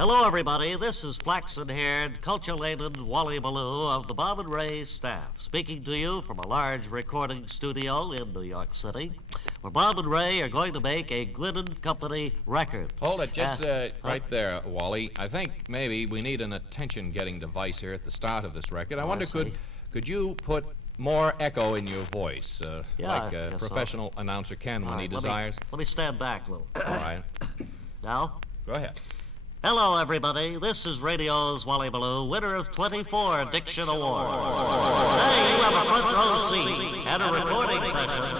Hello, everybody. This is flaxen-haired, culture-laden Wally Ballou of the Bob and Ray staff, speaking to you from a large recording studio in New York City, where Bob and Ray are going to make a Glidden Company record. Hold it, just right there, Wally. I think maybe we need an attention-getting device here at the start of this record. I wonder, could you put more echo in your voice, like a professional announcer can when he desires? Let me stand back a little. All right. Now? Go ahead. Hello, everybody. This is radio's Wally Ballou, winner of 24 Diction Awards. Today, you have a front row seat at a recording session.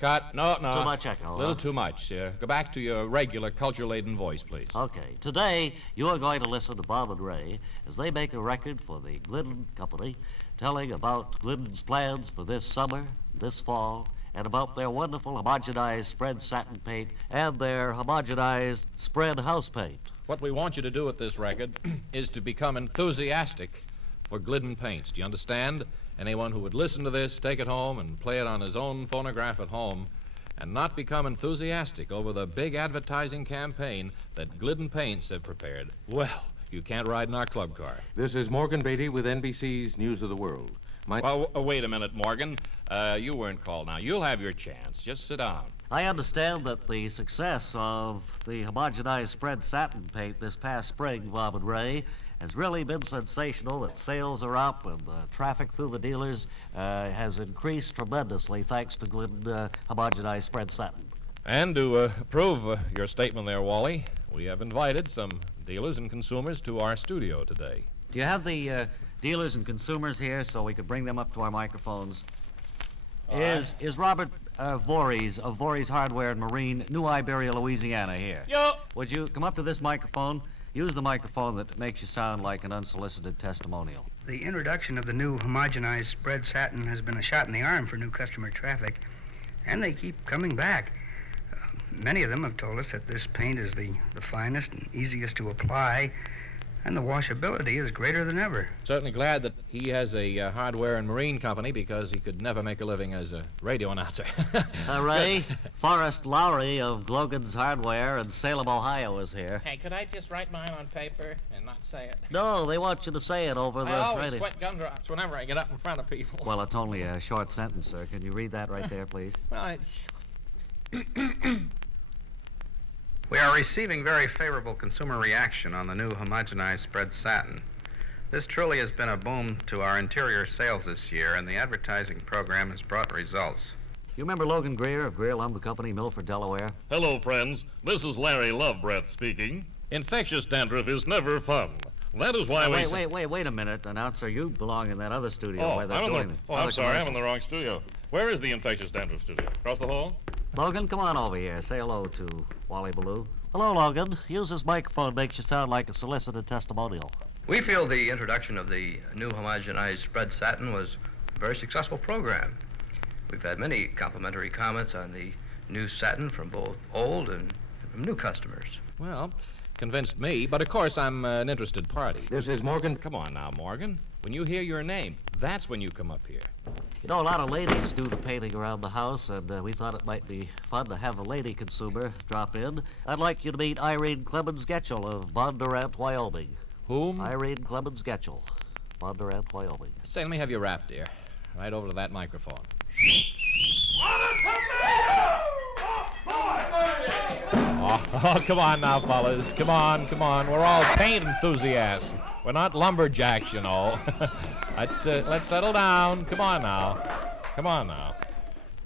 Cut. No. Too much echo. A little too much. Go back to your regular culture-laden voice, please. Okay. Today, you are going to listen to Bob and Ray as they make a record for the Glidden Company, telling about Glidden's plans for this summer, this fall, and about their wonderful homogenized spread satin paint and their homogenized spread house paint. What we want you to do with this record is to become enthusiastic for Glidden paints. Do you understand? Anyone who would listen to this, take it home, and play it on his own phonograph at home, and not become enthusiastic over the big advertising campaign that Glidden paints have prepared, well, you can't ride in our club car. This is Morgan Beatty with NBC's News of the World. Well, wait a minute, Morgan. You weren't called now. You'll have your chance. Just sit down. I understand that the success of the homogenized spread satin paint this past spring, Bob and Ray, has really been sensational, that sales are up and traffic through the dealers has increased tremendously thanks to Glidden homogenized spread satin. And to prove your statement there, Wally, we have invited some dealers and consumers to our studio today. Do you have the dealers and consumers here so we could bring them up to our microphones? Is Robert Voorhees of Voorhees Hardware and Marine, New Iberia, Louisiana here? Yo! Would you come up to this microphone? Use the microphone that makes you sound like an unsolicited testimonial. The introduction of the new homogenized spread satin has been a shot in the arm for new customer traffic, and they keep coming back. Many of them have told us that this paint is the finest and easiest to apply, and the washability is greater than ever. Certainly glad that he has a hardware and marine company, because he could never make a living as a radio announcer. Ray, Forrest Lowry of Glogan's Hardware in Salem, Ohio is here. Hey, could I just write mine on paper and not say it? No, they want you to say it over the I always radio. sweat gumdrops whenever I get up in front of people. Well, it's only a short sentence, sir. Can you read that right there, please? Well, it's... We are receiving very favorable consumer reaction on the new homogenized spread satin. This truly has been a boom to our interior sales this year, and the advertising program has brought results. You remember Logan Greer of Greer Lumber Company, Milford, Delaware? Hello, friends. This is Larry Lovebreath speaking. Infectious dandruff is never fun. That is why Wait a minute, announcer. You belong in that other studio where they're I'm sorry, I'm in the wrong studio. Where is the infectious dandruff studio? Across the hall? Logan, come on over here. Say hello to Wally Ballou. Hello, Logan. Use this microphone, makes you sound like a solicited testimonial. We feel the introduction of the new homogenized spread satin was a very successful program. We've had many complimentary comments on the new satin from both old and from new customers. Well, convinced me, but of course I'm an interested party. This is Morgan. Come on now, Morgan. When you hear your name, that's when you come up here. You know, a lot of ladies do the painting around the house, and we thought it might be fun to have a lady consumer drop in. I'd like you to meet Irene Clemens-Getchell of Bondurant, Wyoming. Whom? Irene Clemens-Getchell, Bondurant, Wyoming. Say, let me have your rap, dear. Right over to that microphone. Oh, come on now, fellas. Come on. We're all paint enthusiasts. We're not lumberjacks, you know. Let's settle down. Come on now.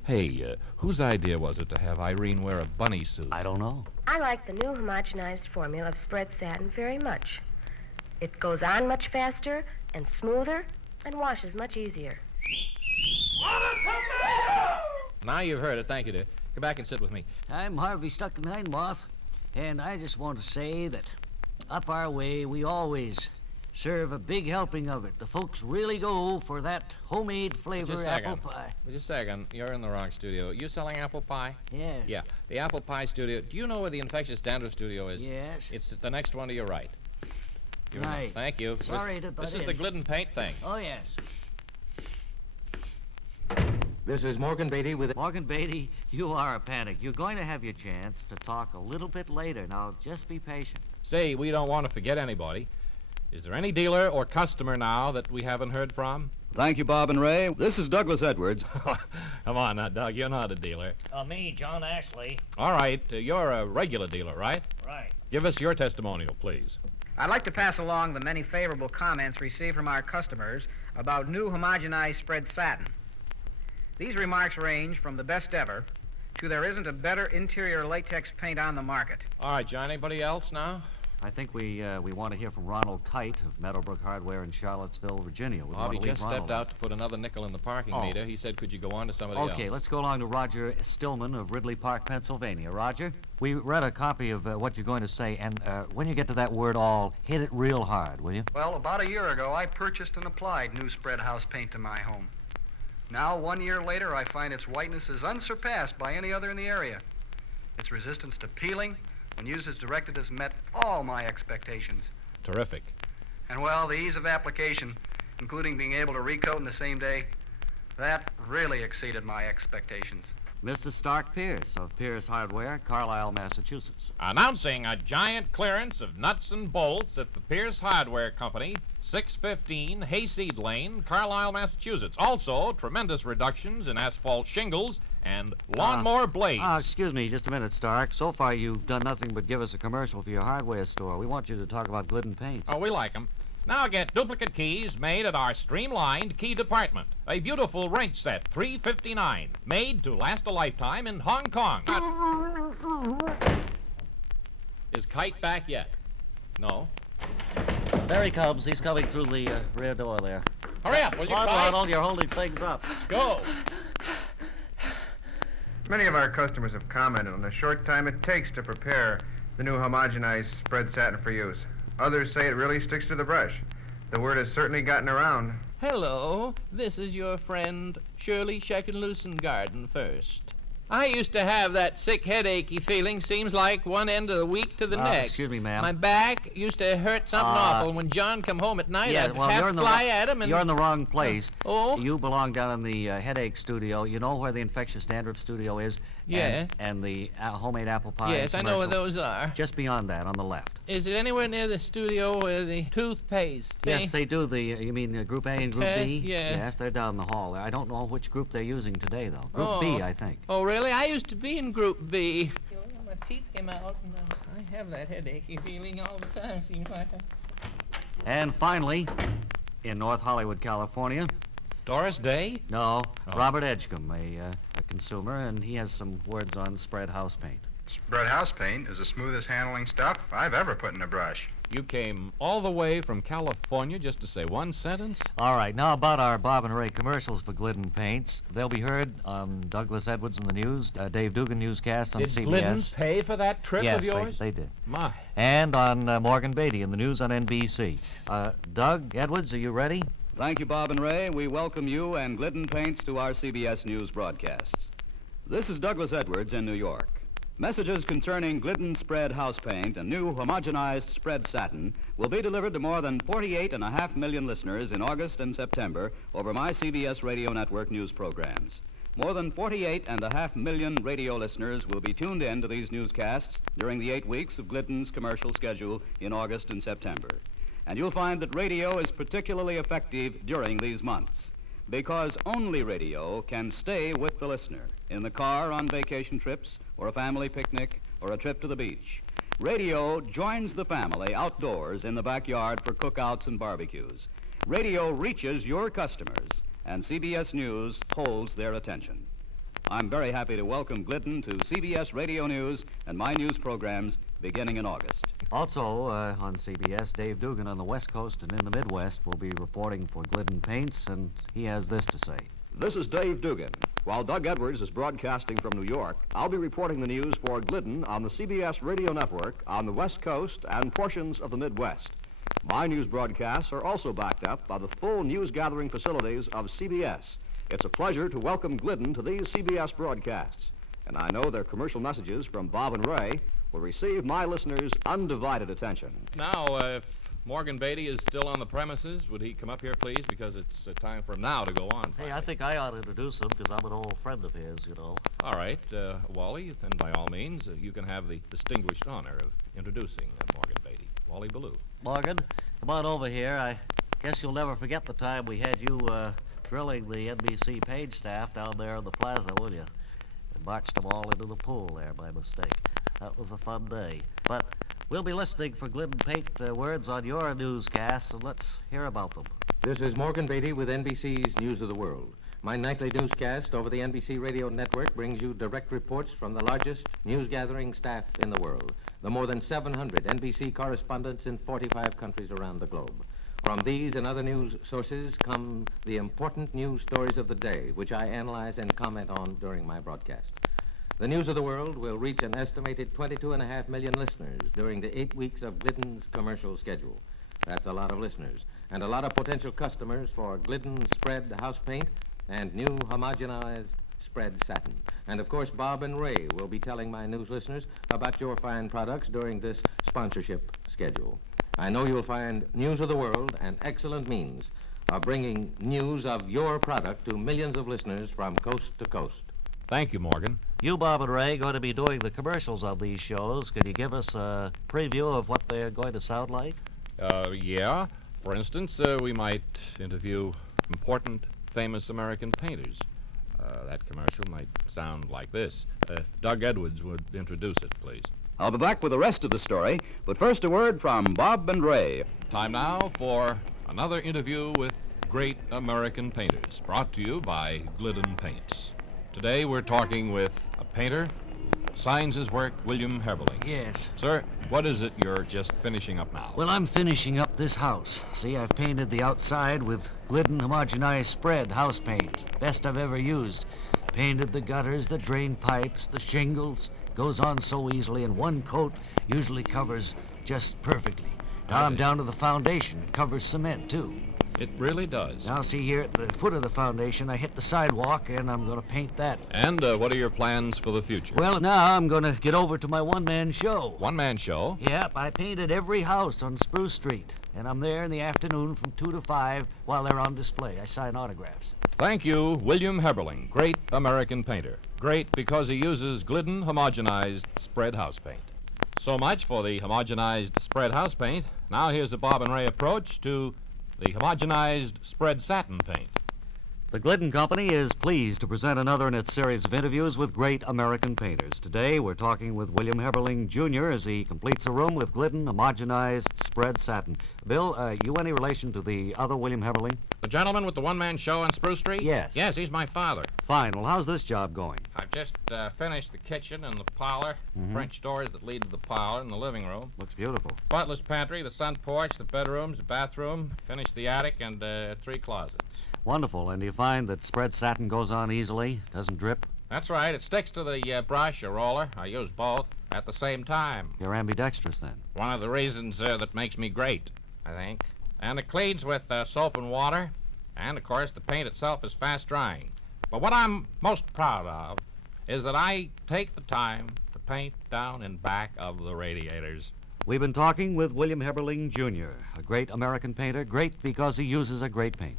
Hey, whose idea was it to have Irene wear a bunny suit? I don't know. I like the new homogenized formula of spread satin very much. It goes on much faster and smoother and washes much easier. Now you've heard it. Thank you, dear. Come back and sit with me. I'm Harvey Stuckenhindmoth, and I just want to say that up our way, we always serve a big helping of it. The folks really go for that homemade flavor apple pie. Just a second. You're in the wrong studio. You selling apple pie? Yes. Yeah, the apple pie studio. Do you know where the infectious dandruff studio is? Yes. It's the next one to your right. Right. Thank you. Sorry to butt This is in. the Glidden paint thing. Oh, yes. This is Morgan Beatty with... Morgan Beatty, you are a panic. You're going to have your chance to talk a little bit later. Now, just be patient. Say, we don't want to forget anybody. Is there any dealer or customer now that we haven't heard from? Thank you, Bob and Ray. This is Douglas Edwards. Come on now, Doug. You're not a dealer. Me, John Ashley. All right. You're a regular dealer, right? Right. Give us your testimonial, please. I'd like to pass along the many favorable comments received from our customers about new homogenized spread satin. These remarks range from the best ever to there isn't a better interior latex paint on the market. All right, John. Anybody else now? I think we want to hear from Ronald Kite of Meadowbrook Hardware in Charlottesville, Virginia. We Bob, he want to leave just Ronald stepped out to put another nickel in the parking Oh. meter. He said, could you go on to somebody else? Okay, let's go along to Roger Stillman of Ridley Park, Pennsylvania. Roger, we read a copy of what you're going to say, and when you get to that word all, hit it real hard, will you? Well, about a year ago, I purchased and applied new spread house paint to my home. Now, 1 year later, I find its whiteness is unsurpassed by any other in the area. Its resistance to peeling, when used as directed, has met all my expectations. Terrific. And, well, the ease of application, including being able to recoat in the same day, that really exceeded my expectations. Mr. Stark Pierce of Pierce Hardware, Carlisle, Massachusetts. Announcing a giant clearance of nuts and bolts at the Pierce Hardware Company, 615 Hayseed Lane, Carlisle, Massachusetts. Also, tremendous reductions in asphalt shingles and lawnmower blades. Excuse me just a minute, Stark. So far, you've done nothing but give us a commercial for your hardware store. We want you to talk about Glidden Paints. Oh, we like them. Now get duplicate keys made at our streamlined key department. A beautiful wrench set, $3.59, made to last a lifetime in Hong Kong. Is Kite back yet? No. There he comes. He's coming through the rear door there. Hurry up, will you, Come on, Kite? Ronald, you're holding things up. Go. Many of our customers have commented on the short time it takes to prepare the new homogenized spread satin for use. Others say it really sticks to the brush. The word has certainly gotten around. Hello, this is your friend Shirley Sheckenloosengarden first. I used to have that sick headachy feeling, seems like one end of the week to the next. Excuse me, ma'am. My back used to hurt something awful. When John come home at night, I'd half fly at him and... You're in the wrong place. Oh? You belong down in the headache studio. You know where the infectious dandruff studio is? Yeah. And the homemade apple pie Yes, I know where commercial? those are. Just beyond that, on the left. Is it anywhere near the studio where the toothpaste? Yes, they do. You mean Group A and Group Yes, B? yeah. Yes, they're down the hall. I don't know which group they're using today, though. Group B, I think. Oh, really? I used to be in Group B. My teeth came out, and I have that headachy feeling all the time, seems like. And finally, in North Hollywood, California. Doris Day? No, Robert Edgecombe, a consumer, and he has some words on spread house paint. Spread house paint is the smoothest handling stuff I've ever put in a brush. You came all the way from California just to say one sentence? All right, now about our Bob and Ray commercials for Glidden Paints. They'll be heard on Douglas Edwards in the news, Dave Dugan newscast on CBS. Did Glidden pay for that trip yes, of yours? They did. My. And on Morgan Beatty in the news on NBC. Doug Edwards, are you ready? Thank you, Bob and Ray. We welcome you and Glidden Paints to our CBS News broadcasts. This is Douglas Edwards in New York. Messages concerning Glidden spread house paint and new homogenized spread satin will be delivered to more than 48.5 million listeners in August and September over my CBS radio network news programs. More than 48.5 million radio listeners will be tuned in to these newscasts during the 8 weeks of Glidden's commercial schedule in August and September. And you'll find that radio is particularly effective during these months because only radio can stay with the listener in the car on vacation trips or a family picnic or a trip to the beach. Radio joins the family outdoors in the backyard for cookouts and barbecues. Radio reaches your customers, and CBS News holds their attention. I'm very happy to welcome Glidden to CBS Radio News and my news programs beginning in August. Also on CBS, Dave Dugan on the West Coast and in the Midwest will be reporting for Glidden Paints, and he has this to say. This is Dave Dugan. While Doug Edwards is broadcasting from New York, I'll be reporting the news for Glidden on the CBS Radio Network on the West Coast and portions of the Midwest. My news broadcasts are also backed up by the full news-gathering facilities of CBS. It's a pleasure to welcome Glidden to these CBS broadcasts, and I know their commercial messages from Bob and Ray will receive my listeners' undivided attention. Now, if Morgan Beatty is still on the premises, would he come up here, please? Because it's time for him now to go on. Hey, I think I ought to introduce him because I'm an old friend of his, you know. All right, Wally, then by all means, you can have the distinguished honor of introducing Morgan Beatty. Wally Ballou. Morgan, come on over here. I guess you'll never forget the time we had you drilling the NBC page staff down there in the plaza, will you? And marched them all into the pool there by mistake. That was a fun day. But we'll be listening for Glidden Paint words on your newscast, and let's hear about them. This is Morgan Beatty with NBC's News of the World. My nightly newscast over the NBC radio network brings you direct reports from the largest news-gathering staff in the world, the more than 700 NBC correspondents in 45 countries around the globe. From these and other news sources come the important news stories of the day, which I analyze and comment on during my broadcast. The News of the World will reach an estimated 22.5 million listeners during the 8 weeks of Glidden's commercial schedule. That's a lot of listeners, and a lot of potential customers for Glidden spread house paint and new homogenized spread satin. And of course, Bob and Ray will be telling my news listeners about your fine products during this sponsorship schedule. I know you'll find News of the World an excellent means of bringing news of your product to millions of listeners from coast to coast. Thank you, Morgan. You, Bob and Ray, going to be doing the commercials on these shows. Can you give us a preview of what they're going to sound like? Yeah. For instance, we might interview important, famous American painters. That commercial might sound like this. Doug Edwards would introduce it, please. I'll be back with the rest of the story, but first a word from Bob and Ray. Time now for another interview with great American painters, brought to you by Glidden Paints. Today we're talking with a painter, signs his work, William Heberling. Yes. Sir, what is it you're just finishing up now? Well, I'm finishing up this house. See, I've painted the outside with Glidden homogenized spread house paint. Best I've ever used. Painted the gutters, the drain pipes, the shingles. Goes on so easily, and one coat usually covers just perfectly. Now I'm down to the foundation. It covers cement, too. It really does. Now, see here at the foot of the foundation, I hit the sidewalk, and I'm going to paint that. And what are your plans for the future? Well, now I'm going to get over to my one-man show. One-man show? Yep, I painted every house on Spruce Street, and I'm there in the afternoon from 2 to 5 while they're on display. I sign autographs. Thank you, William Heberling, great American painter. Great because he uses Glidden homogenized spread house paint. So much for the homogenized spread house paint. Now here's a Bob and Ray approach to the homogenized spread satin paint. The Glidden Company is pleased to present another in its series of interviews with great American painters. Today, we're talking with William Heberling, Jr. as he completes a room with Glidden homogenized spread satin. Bill, you any relation to the other William Heberling? The gentleman with the one-man show on Spruce Street? Yes. Yes, he's my father. Fine. Well, how's this job going? I've just finished the kitchen and the parlor, French doors that lead to the parlor and the living room. Looks beautiful. Butler's pantry, the sun porch, the bedrooms, the bathroom, finished the attic, and 3 closets. Wonderful. And do you find that spread satin goes on easily, doesn't drip? That's right. It sticks to the brush or roller. I use both at the same time. You're ambidextrous, then. One of the reasons that makes me great, I think. And it cleans with soap and water. And, of course, the paint itself is fast drying. But what I'm most proud of is that I take the time to paint down and back of the radiators. We've been talking with William Heberling, Jr., a great American painter, great because he uses a great paint.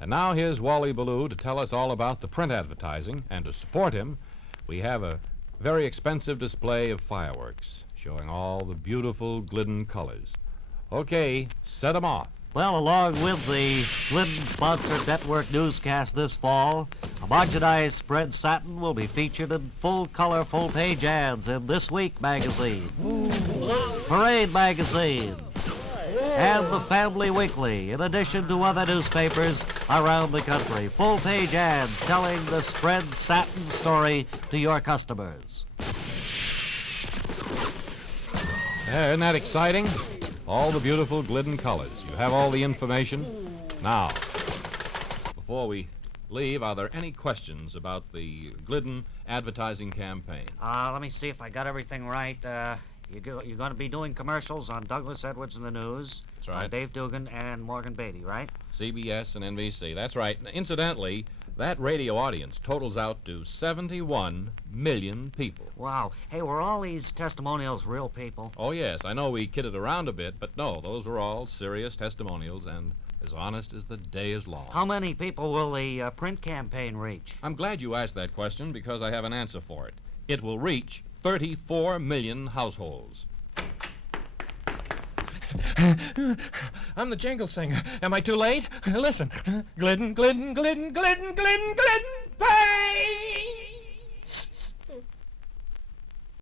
And now here's Wally Ballou to tell us all about the print advertising, and to support him, we have a very expensive display of fireworks showing all the beautiful Glidden colors. Okay, set 'em off. Well, along with the Glidden-sponsored network newscast this fall, homogenized spread satin will be featured in full-color, full-page ads in This Week magazine, Parade magazine, and the Family Weekly, in addition to other newspapers around the country. Full-page ads telling the spread satin story to your customers. Isn't that exciting? All the beautiful Glidden colors. You have all the information. Now, before we leave, are there any questions about the Glidden advertising campaign? Let me see if I got everything right. You're going to be doing commercials on Douglas Edwards and the News. That's right. Dave Dugan and Morgan Beatty, right? CBS and NBC. That's right. Incidentally, that radio audience totals out to 71 million people. Wow. Hey, were all these testimonials real people? Oh, yes. I know we kidded around a bit, but no, those were all serious testimonials and as honest as the day is long. How many people will the print campaign reach? I'm glad you asked that question because I have an answer for it. It will reach 34 million households. I'm the jingle singer. Am I too late? Listen. Glidden, Glidden, Glidden, Glidden, Glidden, Glidden, Paint!